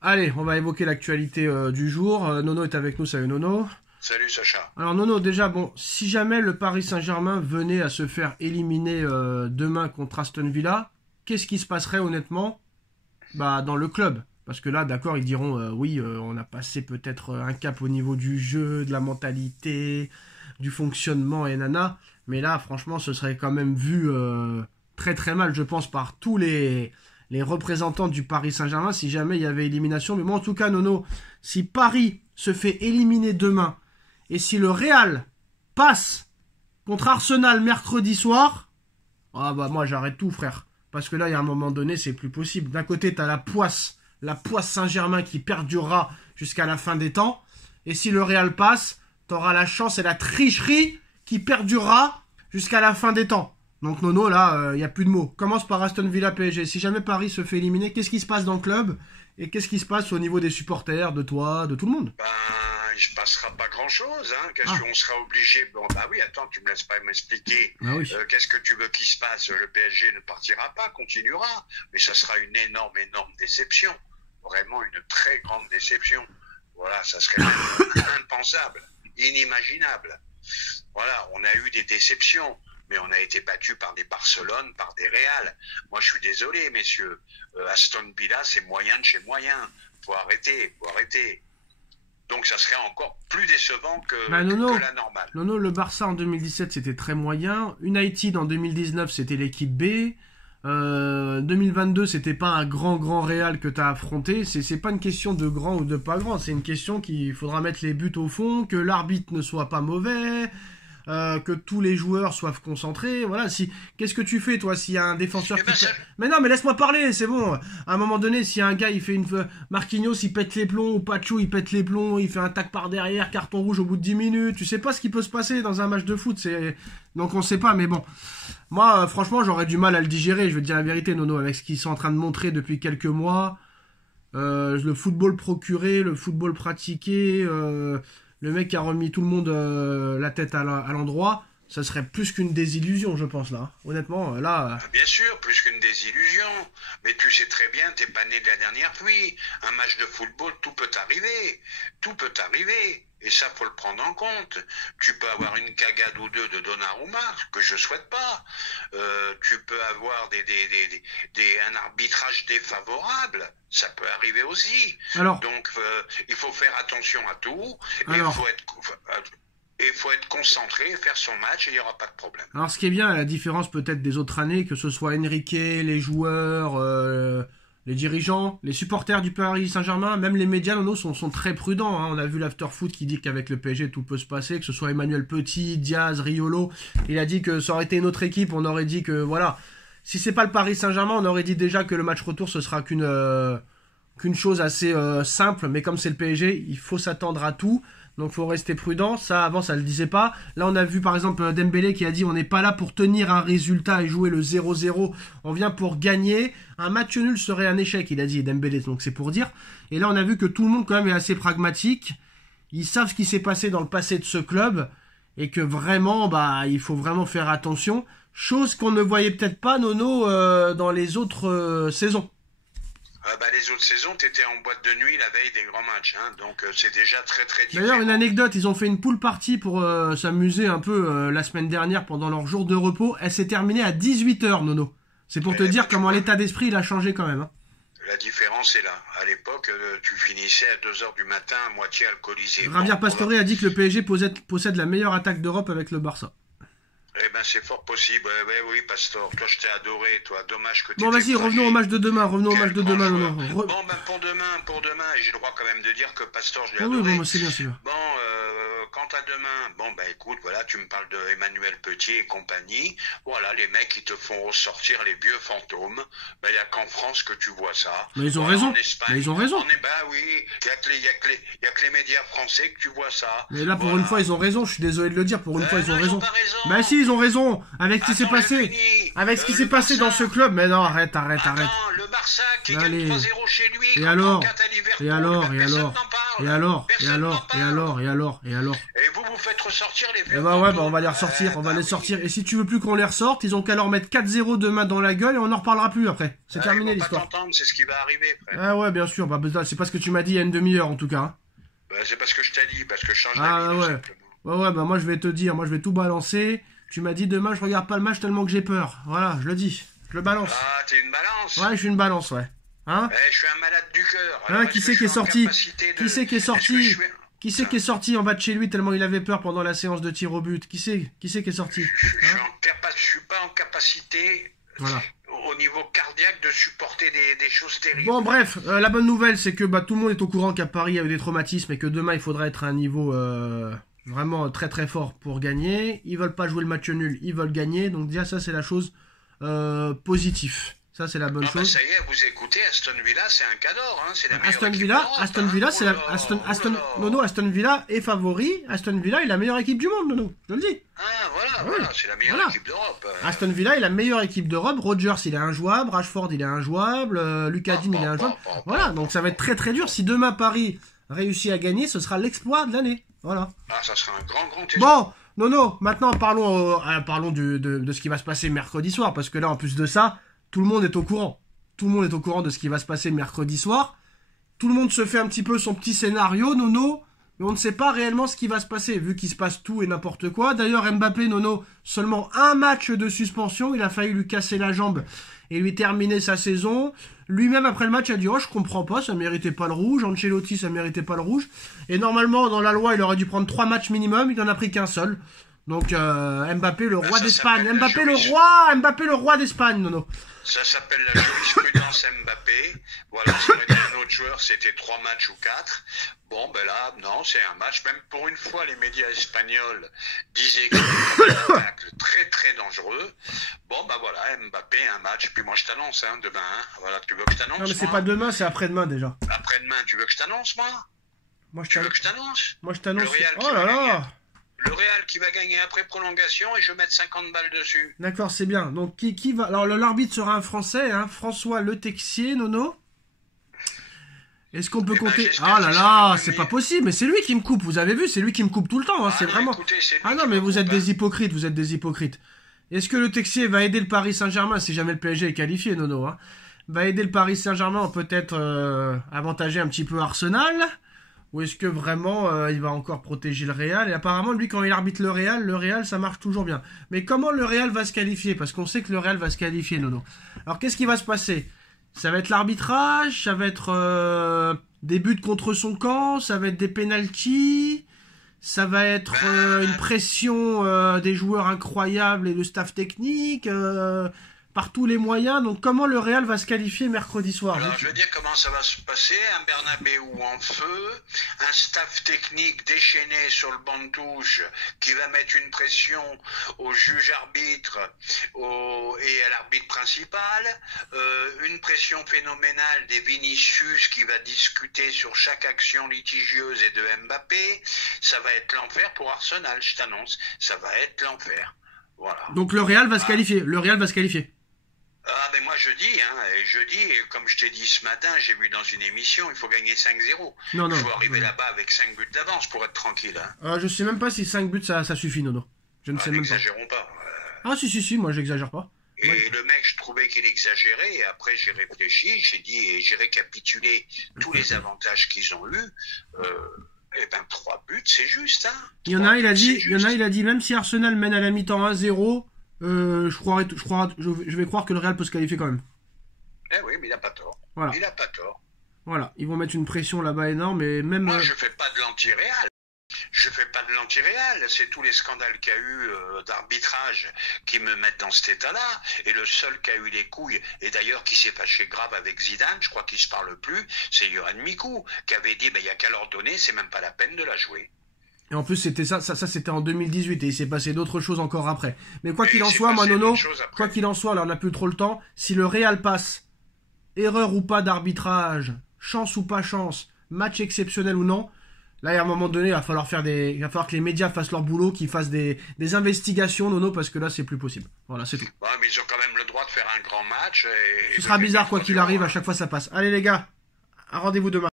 Allez, on va évoquer l'actualité du jour. Nono est avec nous, salut Nono. Salut Sacha. Alors Nono, déjà, bon, si jamais le Paris Saint-Germain venait à se faire éliminer demain contre Aston Villa, qu'est-ce qui se passerait honnêtement dans le club? Parce que là, d'accord, ils diront, oui, on a passé peut-être un cap au niveau du jeu, de la mentalité, du fonctionnement et nana. Mais là, franchement, ce serait quand même vu très très mal, je pense, par tous les représentants du Paris Saint-Germain si jamais il y avait élimination. Mais moi, en tout cas, Nono, si Paris se fait éliminer demain et si le Real passe contre Arsenal mercredi soir, ah bah moi j'arrête tout, frère. Parce que là, il y a un moment donné, c'est plus possible. D'un côté, t'as la poisse Saint-Germain qui perdurera jusqu'à la fin des temps. Et si le Real passe, t'auras la chance et la tricherie qui perdurera jusqu'à la fin des temps. Donc Nono, là, il n'y a plus de mots. Commence par Aston Villa PSG. Si jamais Paris se fait éliminer, qu'est-ce qui se passe dans le club? Et qu'est-ce qui se passe au niveau des supporters, de toi, de tout le monde? Il se passera pas grand-chose, hein. Qu'est-ce qu'on sera obligé? Bon, bah oui, attends, tu me laisses pas m'expliquer. Ah oui. Qu'est-ce que tu veux qu'il se passe? Le PSG ne partira pas, continuera. Mais ça sera une énorme déception. Vraiment une très grande déception. Voilà, ça serait même impensable, inimaginable. Voilà, on a eu des déceptions. Mais on a été battu par des Barcelone, par des Real. Moi, je suis désolé, messieurs. Aston Villa, c'est moyen de chez moyen. Faut arrêter. Donc, ça serait encore plus décevant que la normale. Non, le Barça en 2017, c'était très moyen. United en 2019, c'était l'équipe B. 2022, c'était pas un grand Real que t'as affronté. C'est pas une question de grand ou de pas grand. C'est une question qu'il faudra mettre les buts au fond, que l'arbitre ne soit pas mauvais. Que tous les joueurs soient concentrés. Voilà, qu'est-ce que tu fais toi s'il y a un défenseur Mais non, mais laisse-moi parler, c'est bon. À un moment donné, si un gars il fait Marquinhos, il pète les plombs, ou Pacho, il pète les plombs, il fait un tac par derrière, carton rouge au bout de 10 minutes, tu sais pas ce qui peut se passer dans un match de foot, donc on sait pas, mais bon. Moi, franchement, j'aurais du mal à le digérer, je vais te dire la vérité, Nono, avec ce qu'ils sont en train de montrer depuis quelques mois. Le football procuré, le football pratiqué, le mec qui a remis tout le monde la tête à l'endroit, ça serait plus qu'une désillusion, je pense, là. Honnêtement, là... Bien sûr, plus qu'une désillusion. Mais tu sais très bien, t'es pas né de la dernière pluie. Un match de football, tout peut arriver. Tout peut arriver. Et ça, faut le prendre en compte. Tu peux avoir une cagade ou deux de Donnarumma, que je souhaite pas. Tu peux avoir un arbitrage défavorable. Ça peut arriver aussi. Alors, donc, il faut faire attention à tout. Il faut être concentré, faire son match et il n'y aura pas de problème. Alors, ce qui est bien, à la différence peut-être des autres années, que ce soit Enrique, les joueurs... les dirigeants, les supporters du Paris Saint-Germain, même les médias, sont très prudents. Hein. On a vu l'after-foot qui dit qu'avec le PSG, tout peut se passer, que ce soit Emmanuel Petit, Diaz, Riolo. Il a dit que ça aurait été une autre équipe, on aurait dit que, voilà. Si c'est pas le Paris Saint-Germain, on aurait dit déjà que le match retour, ce sera qu'une chose assez simple. Mais comme c'est le PSG, il faut s'attendre à tout. Donc faut rester prudent, ça avant ça le disait pas. Là on a vu par exemple Dembélé qui a dit on n'est pas là pour tenir un résultat et jouer le 0-0, on vient pour gagner. Un match nul serait un échec, il a dit Dembélé, donc c'est pour dire. Et là on a vu que tout le monde quand même est assez pragmatique. Ils savent ce qui s'est passé dans le passé de ce club et que vraiment il faut vraiment faire attention. Chose qu'on ne voyait peut-être pas Nono dans les autres saisons. Les autres saisons, t'étais en boîte de nuit la veille des grands matchs, hein, donc c'est déjà très différent. D'ailleurs, une anecdote, ils ont fait une pool party pour s'amuser un peu la semaine dernière pendant leur jour de repos. Elle s'est terminée à 18h, Nono. C'est pour te dire comment l'état d'esprit il a changé quand même. Hein. La différence est là. À l'époque, tu finissais à 2h du matin, à moitié alcoolisé. Javier Pastore a dit que le PSG possède la meilleure attaque d'Europe avec le Barça. Eh ben, c'est fort possible. Oui, Pastor. Toi, je t'ai adoré, toi. Dommage que tu. Bon, vas-y, revenons au match de demain. Nono. Bon, pour demain, et j'ai le droit quand même de dire que Pastor, je l'ai adoré. Oui, bon, c'est bien. Bon, quant à demain, écoute, voilà, tu me parles de Emmanuel Petit et compagnie. Voilà, les mecs, ils te font ressortir les vieux fantômes. Il n'y a qu'en France que tu vois ça. Mais ils ont raison. En Espagne, ils ont raison. Oui, il y a que les médias français que tu vois ça. Mais là, pour une fois, ils ont raison. Je suis désolé de le dire. Pour une fois, ils ont raison. Ils ont pas raison. Bah si, ils ont raison. Avec ce qui s'est passé. Avec ce qui s'est passé dans ce club. Mais non, arrête. Le Barça qui gagne 3-0 chez lui. Et alors Et vous faites ressortir les champions. Eh bah ouais, bah on va les ressortir, on va les sortir. Et si tu veux plus qu'on les ressorte, ils ont qu'à leur mettre 4-0 demain dans la gueule et on n'en reparlera plus après. C'est terminé l'histoire. Ils vont pas t'entendre, c'est ce qui va arriver, frère. Ah ouais, bien sûr, bah c'est pas ce que tu m'as dit il y a une demi-heure en tout cas. Hein. Bah, c'est pas ce que je t'ai dit, parce que je change Ah d'avis, ouais. tout simplement. Ouais, bah moi je vais te dire, moi je vais tout balancer. Tu m'as dit demain je regarde pas le match tellement que j'ai peur. Voilà, je le dis, je le balance. Ah, t'es une balance. Ouais, je suis une balance, ouais. Hein? Je suis un malade du cœur. Hein, qui c'est qui est sorti? Qui c'est qui est sorti? Qui c'est qui est sorti en bas de chez lui tellement il avait peur pendant la séance de tir au but? Qui c'est qui est sorti? Je suis pas en capacité, voilà. Au niveau cardiaque, de supporter des choses terribles. Bon, bref, la bonne nouvelle, c'est que tout le monde est au courant qu'à Paris, il y a eu des traumatismes et que demain, il faudra être à un niveau vraiment très très fort pour gagner. Ils veulent pas jouer le match nul, ils veulent gagner. Donc déjà, ça, c'est la chose positive. Ça, c'est la bonne chose. Ça y est, vous écoutez, Aston Villa, c'est un cador, hein, c'est la meilleure Aston équipe Villa, d'Europe, Aston Villa, c'est Nono, Aston Villa est favori. Aston Villa est la meilleure équipe du monde, Nono. Je le dis. Ah, voilà, c'est la meilleure équipe d'Europe. Aston Villa est la meilleure équipe d'Europe. Rogers, il est injouable. Rashford, il est injouable. Lucas Digne, il est injouable. Voilà, donc ça va être très très dur. Si demain Paris réussit à gagner, ce sera l'exploit de l'année. Voilà. Ah, ça sera un grand bon, Nono, maintenant parlons de ce qui va se passer mercredi soir. Parce que là, en plus de ça, tout le monde est au courant. Tout le monde est au courant de ce qui va se passer mercredi soir. Tout le monde se fait un petit peu son petit scénario, Nono. Mais on ne sait pas réellement ce qui va se passer, vu qu'il se passe tout et n'importe quoi. D'ailleurs, Mbappé, Nono, seulement un match de suspension. Il a failli lui casser la jambe et lui terminer sa saison. Lui-même, après le match, a dit « Oh, je comprends pas, ça méritait pas le rouge. Ancelotti, ça méritait pas le rouge. » Et normalement, dans la loi, il aurait dû prendre 3 matchs minimum. Il n'en a pris qu'un seul. Donc, Mbappé, le roi d'Espagne. Mbappé, le roi d'Espagne, Nono. Ça s'appelle la jurisprudence Mbappé. Voilà, si on était un autre joueur, c'était 3 matchs ou 4. Bon, ben là, non, c'est un match. Même pour une fois, les médias espagnols disaient que c'était un attaque très, très dangereux. Bon, ben voilà, Mbappé, un match. Puis moi, je t'annonce, hein, demain. Hein. Voilà, tu veux que je t'annonce? Non, mais c'est pas demain, c'est après-demain déjà. Après-demain, tu veux que je t'annonce, moi? Tu veux que je t'annonce? Moi, je t'annonce. Oh là là! Le Real qui va gagner après prolongation et je vais mettre 50 balles dessus. D'accord, c'est bien. Donc qui va... Alors l'arbitre sera un Français, hein, François Le Texier, Nono. Est-ce qu'on peut compter... Ah là là, c'est pas possible, mais c'est lui qui me coupe, vous avez vu, c'est lui qui me coupe tout le temps, hein, c'est vraiment... Écoutez, ah non, mais vous êtes des hypocrites, vous êtes des hypocrites. Est-ce que Le Texier va aider le Paris Saint-Germain, si jamais le PSG est qualifié, Nono, hein, va aider le Paris Saint-Germain, peut-être avantager un petit peu Arsenal? Ou est-ce que vraiment il va encore protéger le Real? Et apparemment, lui, quand il arbitre le Real, ça marche toujours bien. Mais comment le Real va se qualifier? Parce qu'on sait que le Real va se qualifier, Nono. Alors, qu'est-ce qui va se passer? Ça va être l'arbitrage? Ça va être des buts contre son camp? Ça va être des pénaltys? Ça va être une pression des joueurs incroyables et le staff technique par tous les moyens. Donc comment le Real va se qualifier mercredi soir? Alors je veux dire comment ça va se passer. Un Bernabéu en feu, un staff technique déchaîné sur le banc de touche qui va mettre une pression au juge arbitre et à l'arbitre principal, une pression phénoménale des Vinicius qui va discuter sur chaque action litigieuse et de Mbappé. Ça va être l'enfer pour Arsenal, je t'annonce. Ça va être l'enfer. Voilà. Donc le Real va se qualifier. Le Real va se qualifier. Ah ben moi je dis, comme je t'ai dit ce matin, j'ai vu dans une émission, il faut gagner 5-0. Il faut arriver là-bas avec 5 buts d'avance pour être tranquille. Hein. Je sais même pas si 5 buts ça suffit, Nono. Je ne sais même pas. N'exagérons pas. Ah si, moi j'exagère pas. Et le mec, je trouvais qu'il exagérait, et après j'ai réfléchi, j'ai dit, et j'ai récapitulé tous les avantages qu'ils ont eus. Eh ben 3 buts, c'est juste. Hein. Il y en a, il a dit, même si Arsenal mène à la mi-temps 1-0, je vais croire que le Real peut se qualifier quand même. Eh oui, mais il n'a pas tort. Voilà. Il n'a pas tort. Voilà, ils vont mettre une pression là-bas énorme, et même... Moi, je fais pas de l'anti-Real. Je fais pas de l'anti-Real. C'est tous les scandales qu'il y a eu d'arbitrage qui me mettent dans cet état-là. Et le seul qui a eu les couilles, et d'ailleurs qui s'est fâché grave avec Zidane, je crois qu'il se parle plus, c'est Yohan Mikou, qui avait dit, il y a qu'à leur donner, c'est même pas la peine de la jouer. Et en plus, c'était ça c'était en 2018 et il s'est passé d'autres choses encore après. Mais quoi qu'il en soit, moi Nono, quoi qu'il en soit, là on n'a plus trop le temps. Si le Real passe, erreur ou pas d'arbitrage, chance ou pas chance, match exceptionnel ou non, là à un moment donné, il va falloir que les médias fassent leur boulot, qu'ils fassent des investigations, Nono, parce que là c'est plus possible. Voilà, c'est tout. Ouais, mais ils ont quand même le droit de faire un grand match. Ce sera bizarre quoi qu'il arrive, à chaque fois ça passe. Allez les gars, rendez-vous demain.